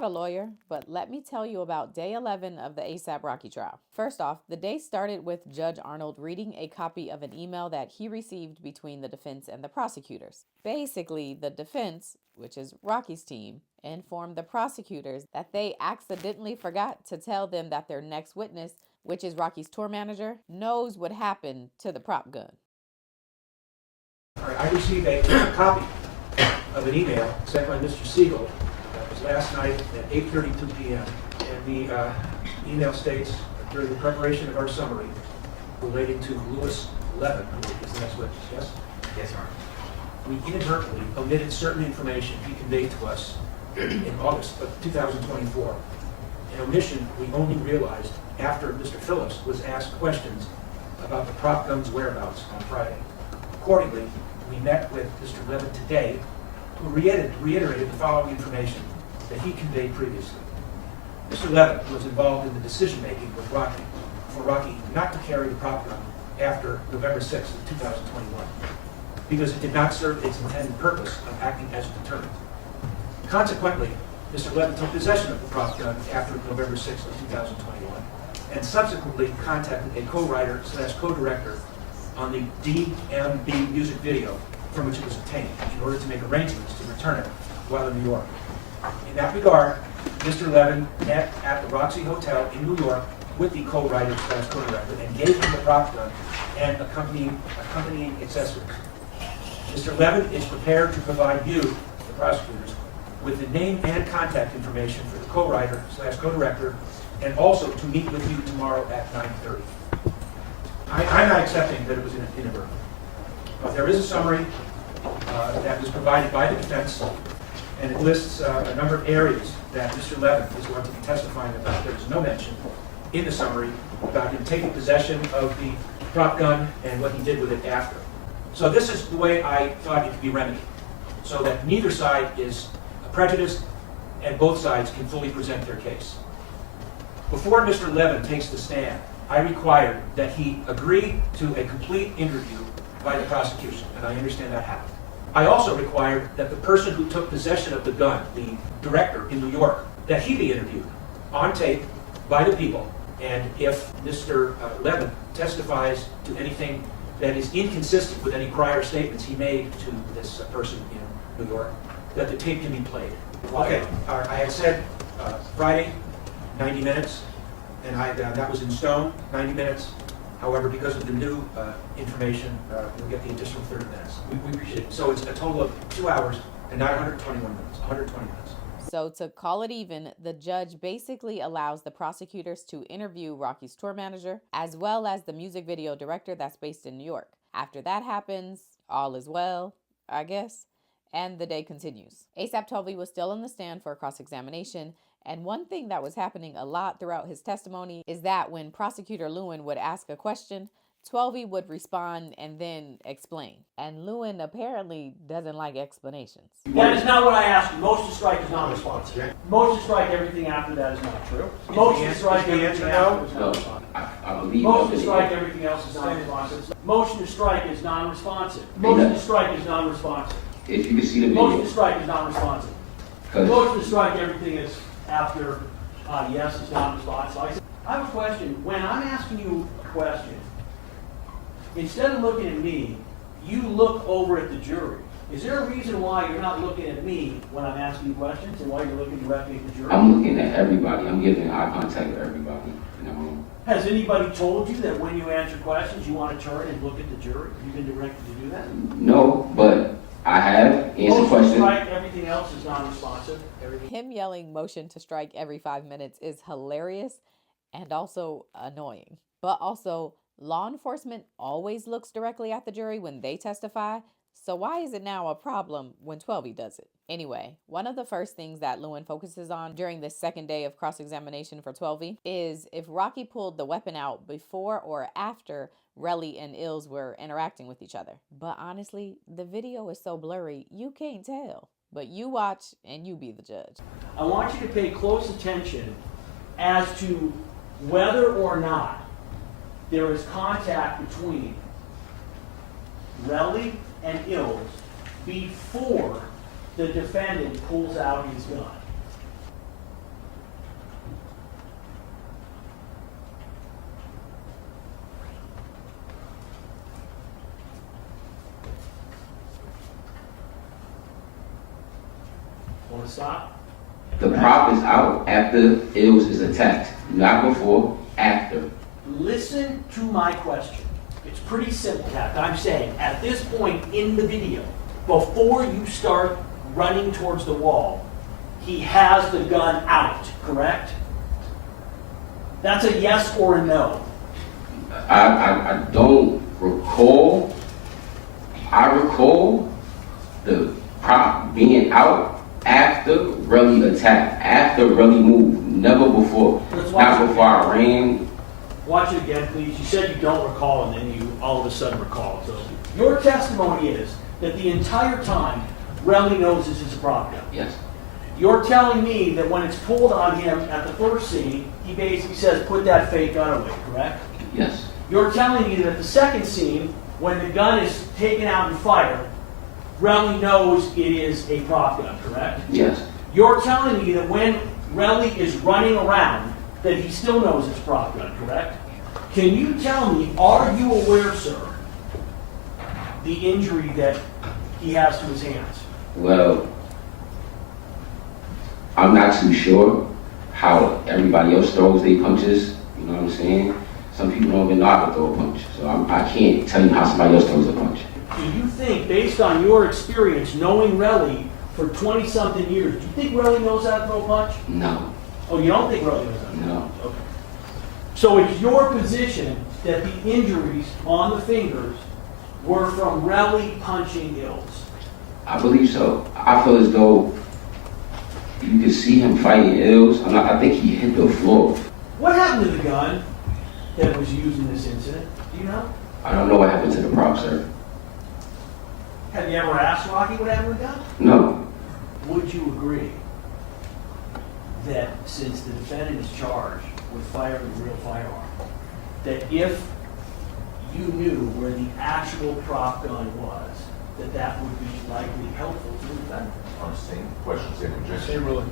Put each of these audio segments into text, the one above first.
not a lawyer, but let me tell you about day 11 of the ASAP Rocky trial. First off, the day started with Judge Arnold reading a copy of an email that he received between the defense and the prosecutors. Basically, the defense, which is Rocky's team, informed the prosecutors that they accidentally forgot to tell them that their next witness, which is Rocky's tour manager, knows what happened to the prop gun. All right, I received a copy of an email sent by Mr. Siegel. That was last night at 8:32 p.m. And the email states, during the preparation of our summary relating to Levin, who is the next witness, yes? Yes, Your Honor. We inadvertently omitted certain information he conveyed to us in August of 2024. An omission we only realized after Mr. Phillips was asked questions about the prop gun's whereabouts on Friday. Accordingly, we met with Mr. Levin today, who reiterated the following information that he conveyed previously. Mr. Levin was involved in the decision-making with Rakim for Rocky not to carry the prop gun after November 6th of 2021, because it did not serve its intended purpose of acting as a deterrent. Consequently, Mr. Levin took possession of the prop gun after November 6th of 2021 and subsequently contacted a co-writer/co-director on the DMB music video from which it was obtained in order to make arrangements to return it while in New York. In that regard, Mr. Levin met at the Roxy Hotel in New York with the co-writer/co-director and gave him the prop gun and accompanying accessories. Mr. Levin is prepared to provide you, the prosecutors, with the name and contact information for the co-writer/co-director and also to meet with you tomorrow at 9:30. I'm not accepting that it was inadvertent. But there is a summary that was provided by the defense, and it lists a number of areas that Mr. Levin is going to be testifying about. There is no mention in the summary about him taking possession of the prop gun and what he did with it after. So this is the way I thought it could be remedied, so that neither side is prejudiced and both sides can fully present their case. Before Mr. Levin takes the stand, I required that he agree to a complete interview by the prosecution, and I understand that happened. I also required that the person who took possession of the gun, the director in New York, that he be interviewed on tape by the people, and if Mr. Levin testifies to anything that is inconsistent with any prior statements he made to this person in New York, that the tape can be played. Okay, I had said Friday, 90 minutes, and that was in stone, 90 minutes. However, because of the new information, we'll get the additional 30 minutes. We appreciate it. So it's a total of 2 hours and not 121 minutes, 120 minutes. So to call it even, the judge basically allows the prosecutors to interview Rocky's tour manager, as well as the music video director that's based in New York. After that happens, all is well, I guess, and the day continues. ASAP toldthe was still on the stand for a cross-examination, and one thing that was happening a lot throughout his testimony is that when Prosecutor Lewin would ask a question, toldthe would respond and then explain. And Lewin apparently doesn't like explanations. That is not what I asked you. Motion to strike is non-responsive. Motion to strike everything after that is not true. Motion to strike everything after is non-responsive. Motion to strike everything else is non-responsive. Motion to strike is non-responsive. Motion to strike is non-responsive. If you can see the video. Motion to strike is non-responsive. Motion to strike everything is after yes is non-responsive. I have a question. When I'm asking you a question, instead of looking at me, you look over at the jury. Is there a reason why you're not looking at me when I'm asking you questions and why you're looking directly at the jury? I'm looking at everybody. I'm giving eye contact with everybody in the room. Has anybody told you that when you answer questions, you want to turn and look at the jury? You've been directed to do that? No, but I have answered questions. Strike, everything else is non-responsive. Him yelling motion to strike every 5 minutes is hilarious and also annoying. But also, law enforcement always looks directly at the jury when they testify, so why is it now a problem when toldthe does it? Anyway, one of the first things that Lewin focuses on during this second day of cross-examination for toldthe is if Rocky pulled the weapon out before or after Relli and Ills were interacting with each other. But honestly, the video is so blurry, you can't tell. But you watch and you be the judge. I want you to pay close attention as to whether or not there is contact between Relli and Ills before the defendant pulls out his gun. stop? The prop is out after Ills is attacked, not before, after. Listen to my question. It's pretty simple, Captain. I'm saying, at this point in the video, before you start running towards the wall, he has the gun out, correct? That's a yes or a no. I don't recall. I recall the prop being out after Relli attacked, after Relli moved, never before. Not before I ran. Watch it again, please. You said you don't recall, and then you all of a sudden recall. So your testimony is that the entire time, Relli knows this is a prop gun. Yes. You're telling me that when it's pulled on him at the first scene, he basically says, put that fake gun away, correct? Yes. You're telling me that the second scene, when the gun is taken out and fired, Relli knows it is a prop gun, correct? Yes. You're telling me that when Relli is running around, that he still knows it's a prop gun, correct? Can you tell me, are you aware, sir, the injury that he has to his hands? Well, I'm not too sure how everybody else throws their punches. You know what I'm saying? Some people don't even know how to throw a punch. So I can't tell you how somebody else throws a punch. Do you think, based on your experience knowing Relli for 20-something years, do you think Relli knows how to throw a punch? No. Oh, you don't think Relli knows how to throw a No. punch? Okay. So it's your position that the injuries on the fingers were from Relli punching Ills? I believe so. I feel as though you could see him fighting Ills. I think he hit the floor. What happened to the gun that was used in this incident? Do you know? I don't know what happened to the prop, sir. Have you ever asked Rocky what happened to the gun? No. Would you agree that since the defendant is charged with firing a real firearm, that if you knew where the actual prop gun was, that would be likely helpful to the defendant? On the same question, same objection. Same ruling.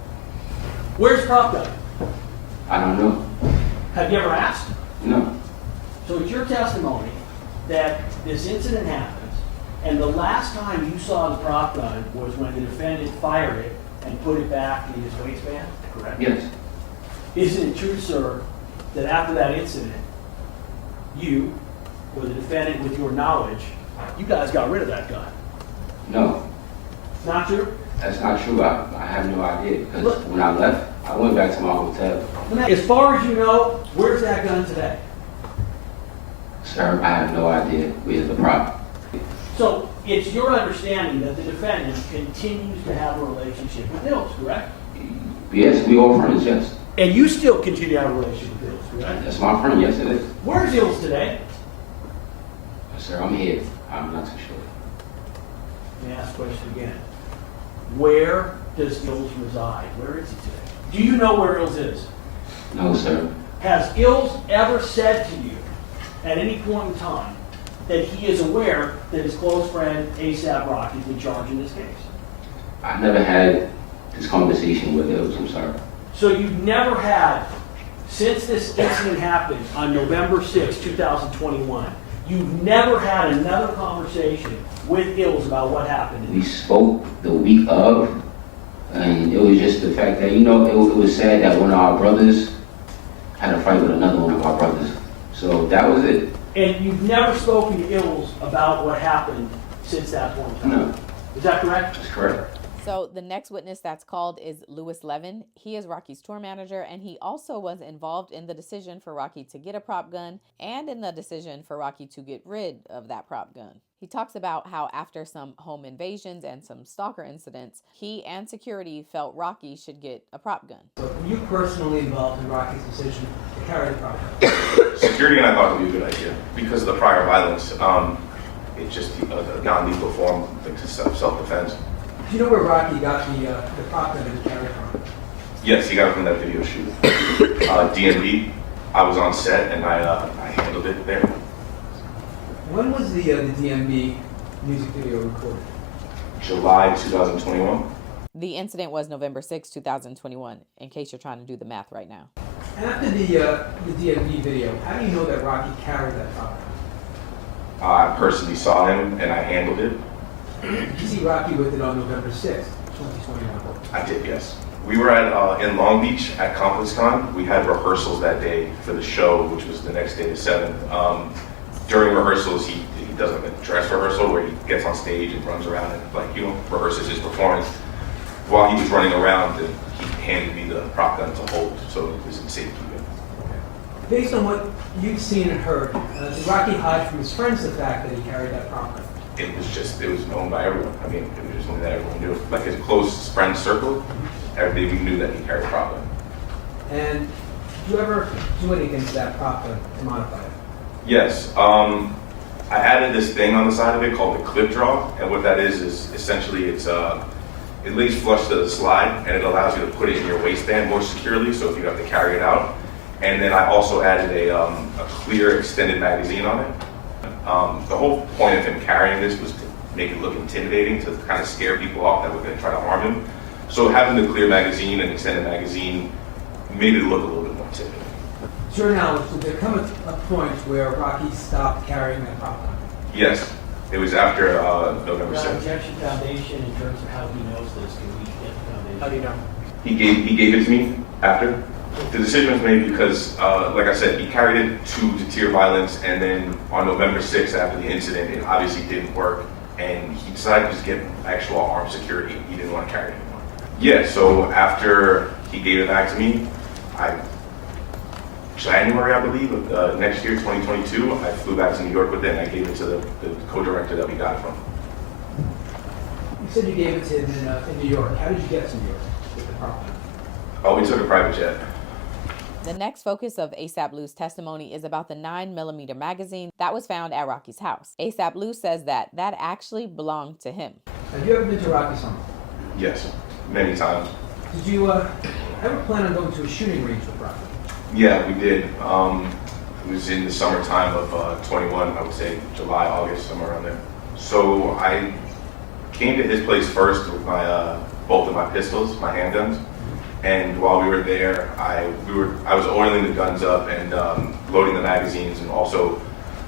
Where's prop gun? I don't know. Have you ever asked? No. So it's your testimony that this incident happens, and the last time you saw the prop gun was when the defendant fired it and put it back in his waistband, correct? Yes. Isn't it true, sir, that after that incident, you, or the defendant with your knowledge, you guys got rid of that gun? No. Not true? That's not true. I have no idea. Because when I left, I went back to my hotel. As far as you know, where's that gun today? Sir, I have no idea where's the prop. So it's your understanding that the defendant continues to have a relationship with Hills, correct? Yes, we all friends, yes. And you still continue to have a relationship with Hills, correct? That's my friend, yes it is. Where's Hills today? Sir, I'm here. I'm not too sure. Let me ask the question again. Where does Hills reside? Where is he today? Do you know where Hills is? No, sir. Has Hills ever said to you at any point in time that he is aware that his close friend A$AP Rocky has been charged in this case? I never had this conversation with Ills, I'm sorry. So you've never had, since this incident happened on November 6, 2021, you've never had another conversation with Hills about what happened? We spoke the week of, and it was just the fact that, you know, it was sad that one of our brothers had a fight with another one of our brothers. So that was it. And you've never spoken to Hills about what happened since that point in time? No. Is that correct? That's correct. So the next witness that's called is Levin. He is Rocky's tour manager, and he also was involved in the decision for Rocky to get a prop gun and in the decision for Rocky to get rid of that prop gun. He talks about how after some home invasions and some stalker incidents, he and security felt Rocky should get a prop gun. So were you personally involved in Rocky's decision to carry the prop gun? Security and I thought it would be a good idea because of the prior violence. It's just a non-lethal form, like self-defense. Do you know where Rocky got the prop gun to carry from? Yes, he got it from that video shoot. DMV, I was on set and I handled it there. When was the DMB music video recorded? July 2021. The incident was November 6, 2021, in case you're trying to do the math right now. After the DMB video, how do you know that Rocky carried that prop gun? I personally saw him and I handled it. You see Rocky with it on November 6th. 2021? I did, yes. We were in Long Beach at ComplexCon. We had rehearsals that day for the show, which was the next day, the 7th. During rehearsals, he does like a dress rehearsal where he gets on stage and runs around and rehearses his performance. While he was running around, he handed me the prop gun to hold, so it was in safekeeping. Based on what you've seen and heard, did Rocky hide from his friends the fact that he carried that prop gun? It was known by everyone. I mean, it was just something that everyone knew. Like his close friend circle, everybody knew that he carried a prop gun. And did you ever do anything to that prop gun to modify it? Yes. I added this thing on the side of it called the clip draw, and what that is essentially it lays flush to the slide, and it allows you to put it in your waistband more securely, so if you have to carry it out. And then I also added a clear extended magazine on it. The whole point of him carrying this was to make it look intimidating, to kind of scare people off that were going to try to harm him. So having the clear magazine and extended magazine made it look a little bit more intimidating. To your knowledge, did there come a point where Rocky stopped carrying that prop gun? Yes, it was after November 7th. Objection Foundation, in terms of how he knows this, can we get the foundation? How do you know? He gave it to me after. The decision was made because, like I said, he carried it to deter violence, and then on November 6th, after the incident, it obviously didn't work, and he decided to just get actual armed security. He didn't want to carry it anymore. Yeah, so after he gave it back to me, January, I believe, of next year, 2022, I flew back to New York with it, and I gave it to the co-director that we got it from. You said you gave it to him in New York. How did you get to New York with the prop gun? Oh, we took a private jet. The next focus of ASAP Lou's testimony is about the 9mm magazine that was found at Rocky's house. ASAP Lou says that actually belonged to him. Have you ever been to Rocky's home? Yes, many times. Did you ever plan on going to a shooting range with Rocky? Yeah, we did. It was in the summertime of 21, I would say July, August, somewhere around there. So I came to his place first with my both of my pistols, my handguns. And while we were there, I was oiling the guns up and loading the magazines, and also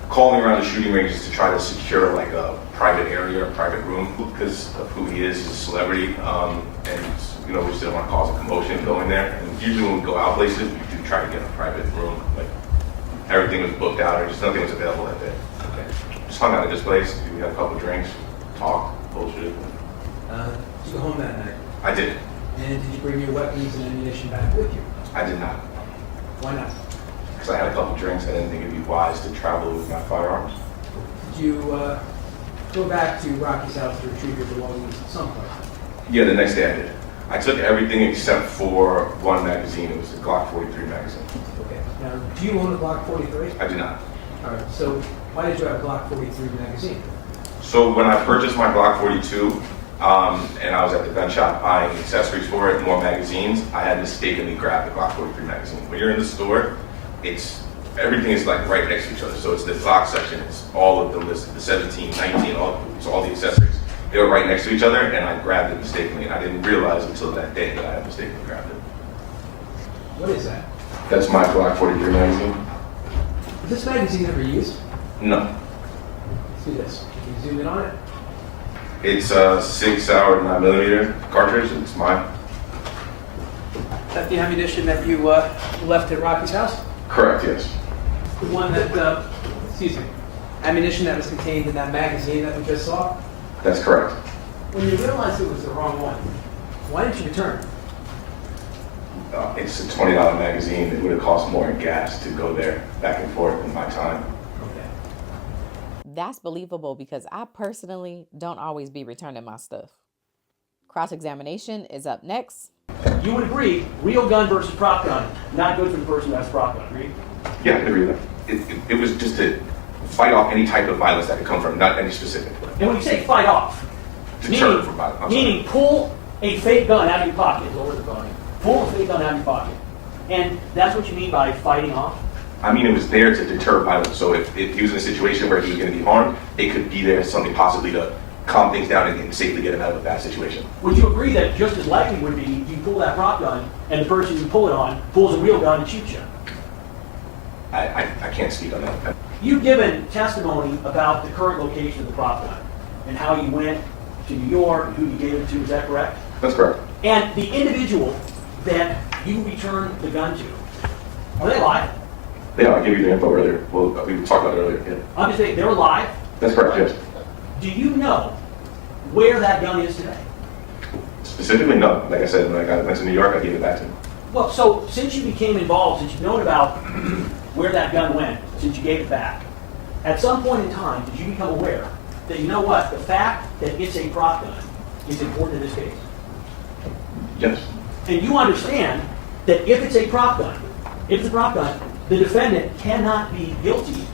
calling around the shooting ranges to try to secure like a private area, a private room, because of who he is. He's a celebrity, and we just didn't want to cause a commotion going there. And usually when we go out places, we do try to get a private room. Like everything was booked out, or just nothing was available that day. Okay. Just hung out at this place. We had a couple drinks, talked, bullshit. Did you go home that night? I did. And did you bring your weapons and ammunition back with you? I did not. Why not? Because I had a couple drinks. I didn't think it'd be wise to travel with my firearms. Did you go back to Rocky's house to retrieve your belongings at some point? Yeah, the next day I did. I took everything except for one magazine. It was the Glock 43 magazine. Okay. Now, do you own a Glock 43? I do not. All right. So why did you have a Glock 43 magazine? So when I purchased my Glock 42, and I was at the gun shop buying accessories for it, more magazines, I had mistakenly grabbed the Glock 43 magazine. When you're in the store, everything is like right next to each other. So it's the Glock section, it's all of them listed, the 17, 19, all the accessories. They were right next to each other, and I grabbed it mistakenly, and I didn't realize until that day that I had mistakenly grabbed it. What is that? That's my Glock 43 magazine? Was this magazine ever used? No. Let's do this. Can you zoom in on it? It's a 6-hour 9mm cartridge. It's mine. Is that the ammunition that you left at Rocky's house? Correct, yes. The one that, ammunition that was contained in that magazine that we just saw? That's correct. When you realized it was the wrong one, why didn't you return it? It's a $20 magazine. It would have cost more in gas to go there back and forth in my time. Okay. That's believable because I personally don't always be returning my stuff. Cross-examination is up next. You would agree, real gun versus prop gun, not good for the person who has prop gun, agree? Yeah, I agree with that. It was just to fight off any type of violence that could come from, not any specific. And when you say fight off, Deter from violence. meaning pull a fake gun out of your pocket, lower the volume. Pull a fake gun out of your pocket. And that's what you mean by fighting off? I mean, it was there to deter violence. So if he was in a situation where he was going to be harmed, it could be there something possibly to calm things down and safely get him out of a bad situation. Would you agree that just as likely would be you pull that prop gun and the person you pull it on pulls a real gun and shoots you? I can't speak on that. You've given testimony about the current location of the prop gun and how you went to New York and who you gave it to, is that correct? That's correct. And the individual that you returned the gun to, are they alive? Yeah, I gave you the info earlier. Well, we talked about it earlier. Yeah. I'm just saying, they're alive? That's correct, yes. Do you know where that gun is today? Specifically, no. Like I said, when I went to New York, I gave it back to him. Well, so since you became involved, since you've known about where that gun went, since you gave it back, at some point in time, did you become aware that, you know what, the fact that it's a prop gun is important in this case? Yes. And you understand that if it's a prop gun, the defendant cannot be guilty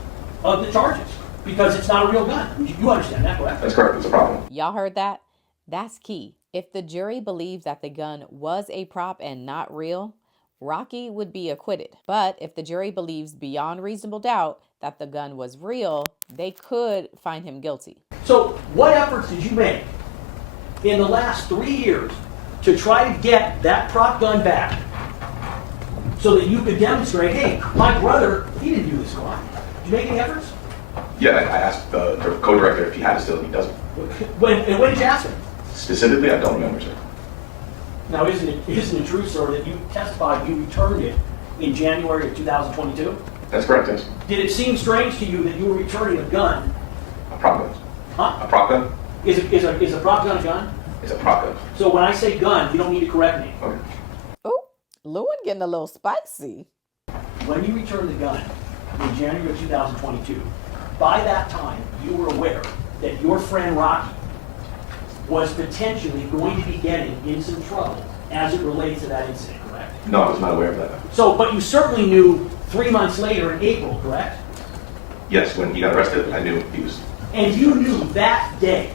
of the charges because it's not a real gun. You understand that, correct? That's correct. It's a problem. Y'all heard that? That's key. If the jury believes that the gun was a prop and not real, Rocky would be acquitted. But if the jury believes beyond reasonable doubt that the gun was real, they could find him guilty. So what efforts did you make in the last 3 years to try to get that prop gun back so that you could demonstrate, hey, my brother, he didn't do this crime? Did you make any efforts? Yeah, I asked the co-director if he had it still, and he doesn't. When did you ask him? Specifically, I don't remember, sir. Now, isn't it true, sir, that you testified you returned it in January of 2022? That's correct, yes. Did it seem strange to you that you were returning a gun? A prop gun. Huh? A prop gun? Is a prop gun a gun? It's a prop gun. So when I say gun, you don't need to correct me. Okay. Oh, Lewin getting a little spicy. When you returned the gun in January of 2022, by that time, you were aware that your friend Rocky was potentially going to be getting in some trouble as it relates to that incident, correct? No, I was not aware of that. So, but you certainly knew 3 months later in April, correct? Yes, when he got arrested, I knew he was... And you knew that day,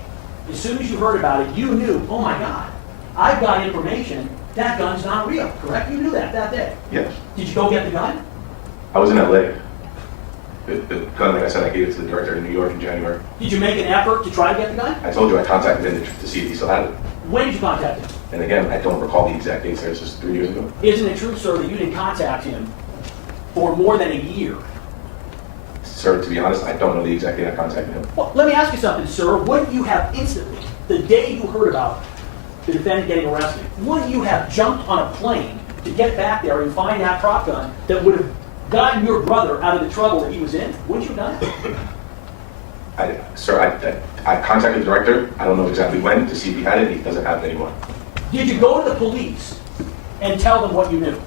as soon as you heard about it, you knew, oh my God, I've got information, that gun's not real, correct? You knew that day. Yes. Did you go get the gun? I was in L.A. The gun, like I said, I gave it to the director in New York in January. Did you make an effort to try to get the gun? I told you I contacted him to see if he still had it. When did you contact him? And again, I don't recall the exact dates. This was 3 years ago. Isn't it true, sir, that you didn't contact him for more than a year? Sir, to be honest, I don't know the exact date I contacted him. Well, let me ask you something, sir. Wouldn't you have instantly, the day you heard about the defendant getting arrested, wouldn't you have jumped on a plane to get back there and find that prop gun that would have gotten your brother out of the trouble that he was in? Wouldn't you have done it? Sir, I contacted the director. I don't know exactly when to see if he had it. He doesn't have it anymore. Did you go to the police and tell them what you knew?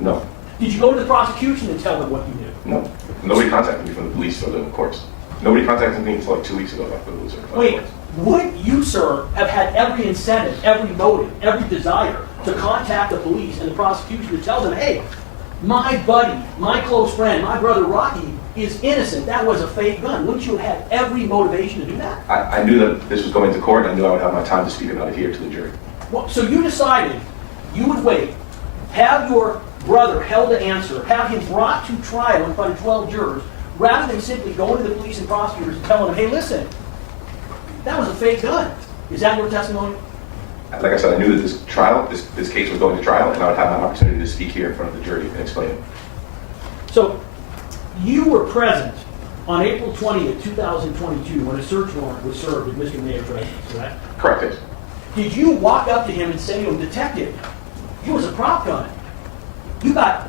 No. Did you go to the prosecution and tell them what you knew? No. Nobody contacted me from the police or the courts. Nobody contacted me until like 2 weeks ago after the police. Wait, would you, sir, have had every incentive, every motive, every desire to contact the police and the prosecution to tell them, hey, my buddy, my close friend, my brother Rocky is innocent. That was a fake gun. Wouldn't you have had every motivation to do that? I knew that this was going to court. I knew I would have my time to speak about it here to the jury. Well, so you decided you would wait, have your brother held to answer, have him brought to trial in front of 12 jurors, rather than simply going to the police and prosecutors and telling them, hey, listen, that was a fake gun. Is that your testimony? Like I said, I knew that this case was going to trial, and I would have my opportunity to speak here in front of the jury and explain it. So, you were present on April 20th, 2022, when a search warrant was served at Mr. Mayor's residence, correct? Correct, yes. Did you walk up to him and say to him, detective, it was a prop gun?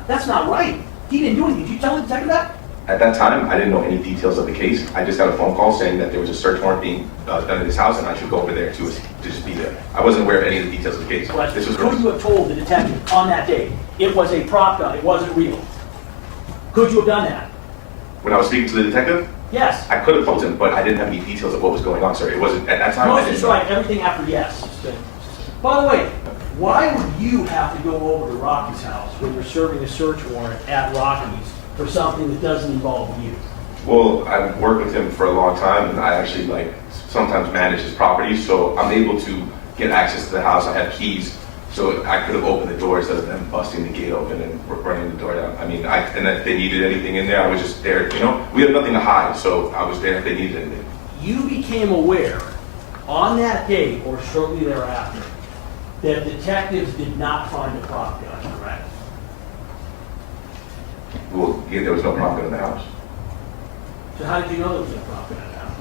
That's not right. He didn't do anything. Did you tell the detective that? At that time, I didn't know any details of the case. I just got a phone call saying that there was a search warrant being done at his house, and I should go over there to just be there. I wasn't aware of any of the details of the case. This was Could you have told the detective on that day it was a prop gun, it wasn't real? Could you have done that? When I was speaking to the detective, Yes. I could have told him, but I didn't have any details of what was going on, sir. It wasn't at that time. No, I it's didn't just right. Everything after yes. By the way, why would you have to go over to Rocky's house when you're serving a search warrant at Rocky's for something that doesn't involve you? Well, I've worked with him for a long time, and I actually sometimes manage his property, so I'm able to get access to the house. I have keys, so I could have opened the door instead of them busting the gate open and running the door down. I mean, and if they needed anything in there, I was just there. We have nothing to hide, so I was there if they needed anything. You became aware on that day or shortly thereafter that detectives did not find a prop gun, correct? Well, yeah, there was no prop gun in the house. So how did you know there was no prop gun in the house?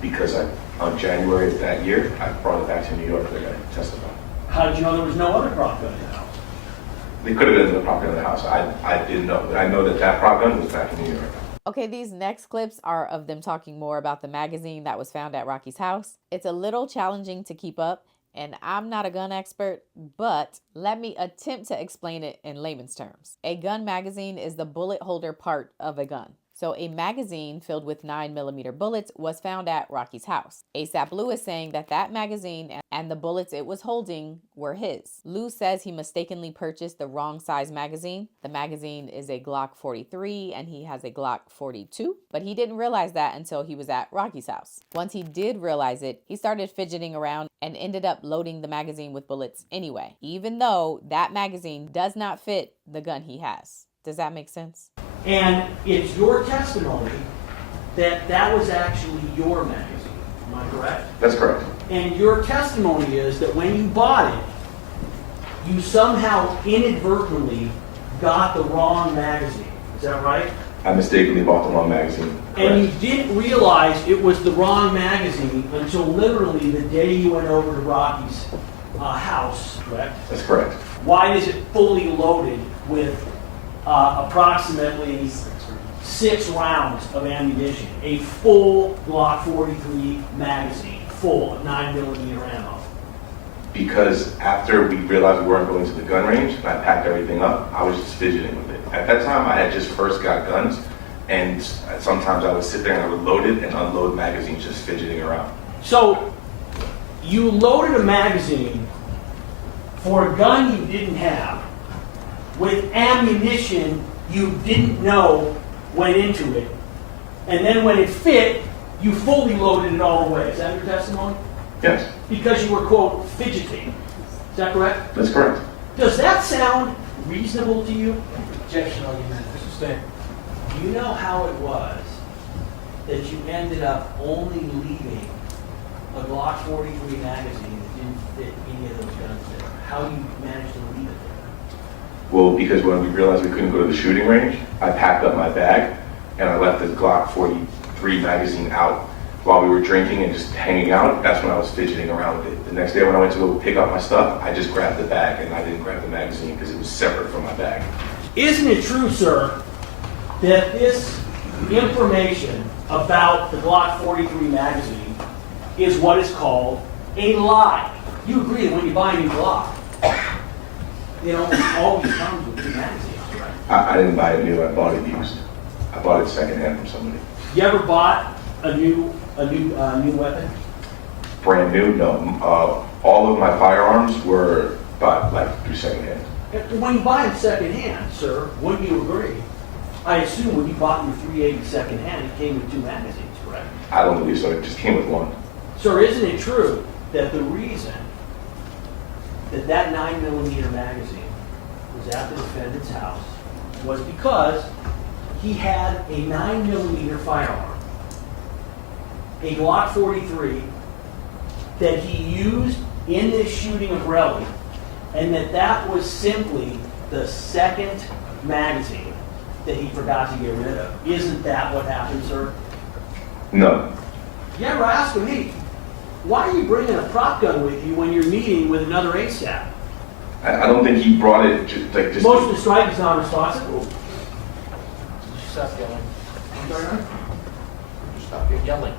Because on January of that year, I brought it back to New York to testify. How did you know there was no other prop gun in the house? They could have been in the prop gun in the house. I didn't know. I know that that prop gun was back in New York. Okay, these next clips are of them talking more about the magazine that was found at Rocky's house. It's a little challenging to keep up, and I'm not a gun expert, but let me attempt to explain it in layman's terms. A gun magazine is the bullet holder part of a gun. So a magazine filled with 9mm bullets was found at Rocky's house. ASAP Lou is saying that that magazine and the bullets it was holding were his. Lou says he mistakenly purchased the wrong size magazine. The magazine is a Glock 43 and he has a Glock 42, but he didn't realize that until he was at Rocky's house. Once he did realize it, he started fidgeting around and ended up loading the magazine with bullets anyway, even though that magazine does not fit the gun he has. Does that make sense? And it's your testimony that that was actually your magazine. Am I correct? That's correct. And your testimony is that when you bought it, you somehow inadvertently got the wrong magazine. Is that right? I mistakenly bought the wrong magazine. And you didn't realize it was the wrong magazine until literally the day you went over to Rocky's house, correct? That's correct. Why is it fully loaded with approximately 6 rounds of ammunition? A full Glock 43 magazine, full of 9mm ammo. Because after we realized we weren't going to the gun range, and I packed everything up, I was just fidgeting with it. At that time, I had just first got guns, and sometimes I would sit there and I would load it and unload magazines just fidgeting around. So, you loaded a magazine for a gun you didn't have, with ammunition you didn't know went into it, and then when it fit, you fully loaded it all the way. Is that your testimony? Yes. Because you were, quote, fidgeting. Is that correct? That's correct. Does that sound reasonable to you? Objection, argument. Mr. Stan. Do you know how it was that you ended up only leaving a Glock 43 magazine that didn't fit any of those guns there? How you managed to leave it there? Well, because when we realized we couldn't go to the shooting range, I packed up my bag and I left the Glock 43 magazine out while we were drinking and just hanging out. That's when I was fidgeting around with it. The next day when I went to go pick up my stuff, I just grabbed the bag and I didn't grab the magazine because it was separate from my bag. Isn't it true, sir, that this information about the Glock 43 magazine is what is called a lie? You agree that when you buy a new Glock, it almost always comes with 2 magazines, right? I didn't buy it new, I bought it used. I bought it secondhand from somebody. You ever bought a new weapon? Brand new? No. All of my firearms were bought through secondhand. When you buy them secondhand, sir, wouldn't you agree? I assume when you bought your 380 secondhand, it came with 2 magazines, correct? I don't believe so. It just came with one. Sir, isn't it true that the reason that 9mm magazine was at the defendant's house was because he had a 9mm firearm, a Glock 43, that he used in this shooting of Relli, and that was simply the second magazine that he forgot to get rid of? Isn't that what happened, sir? No. You ever ask him, hey, why are you bringing a prop gun with you when you're meeting with another ASAP? I don't think he brought it just Motion to strike is non-responsive. Stop yelling. I'm sorry, Your Honor? Stop your yelling.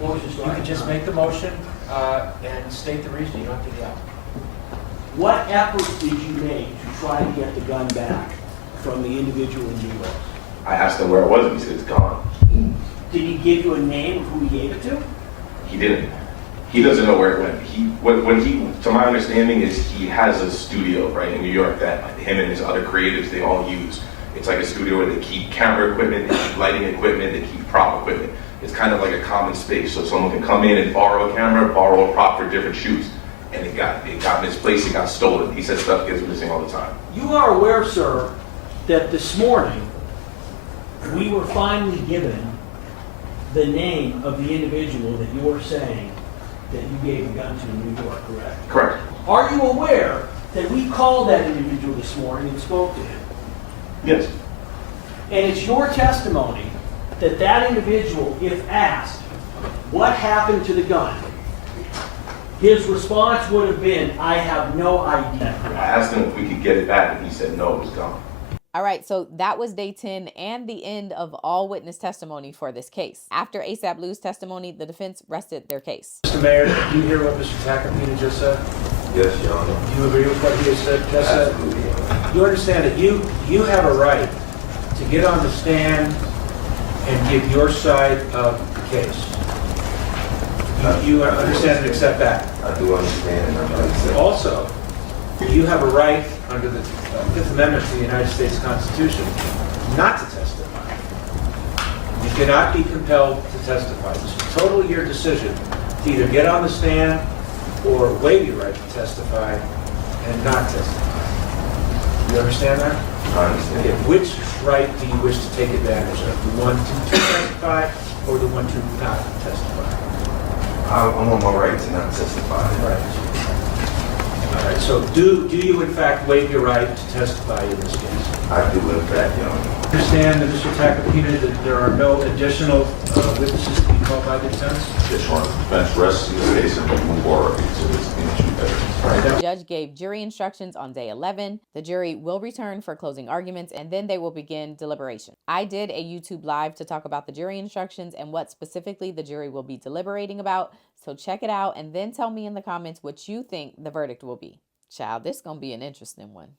Motion to strike. You can just make the motion and state the reason. You don't have to yell. What efforts did you make to try to get the gun back from the individual in New York? I asked him where it was and he said it's gone. Did he give you a name of who he gave it to? He didn't. He doesn't know where it went. To my understanding, is he has a studio right in New York that him and his other creatives they all use. It's like a studio where they keep camera equipment, they keep lighting equipment, they keep prop equipment. It's kind of like a common space, so someone can come in and borrow a camera, borrow a prop for different shoots, and it got misplaced, it got stolen. He said stuff gets missing all the time. You are aware, sir, that this morning we were finally given the name of the individual that you are saying that you gave a gun to in New York, correct? Correct. Are you aware that we called that individual this morning and spoke to him? Yes. And it's your testimony that that individual, if asked what happened to the gun, His response would have been, I have no idea. I asked him if we could get it back, and he said no, it was gone. All right, so that was day 10 and the end of all witness testimony for this case. After ASAP Blue's testimony, the defense rested their case. Mr. Mayor, do you hear what Mr. Tacopina just said? Yes, Your Honor. Do you agree with what he has said, just said? Absolutely, Your Honor. You understand that you have a right to get on the stand and give your side of the case. You understand and accept that? I do understand and I accept. Also, you have a right under the Fifth Amendment to the United States Constitution not to testify. You cannot be compelled to testify. It's totally your decision to either get on the stand or waive your right to testify and not testify. You understand that? I understand. Okay, which right do you wish to take advantage of? The one to testify or the one to not testify? I'm on my right to not testify. Right. All right, so do you in fact waive your right to testify in this case? I do, in fact, Your Honor. Understand that Mr. Tacopina, that there are no additional witnesses to be called by the defense? Yes, Your Honor. The defense rests in this case and will move forward to this impeachment evidence. All right, The now, judge gave jury instructions on day 11. The jury will return for closing arguments, and then they will begin deliberation. I did a YouTube live to talk about the jury instructions and what specifically the jury will be deliberating about. So check it out and then tell me in the comments what you think the verdict will be. Child, this is going to be an interesting one.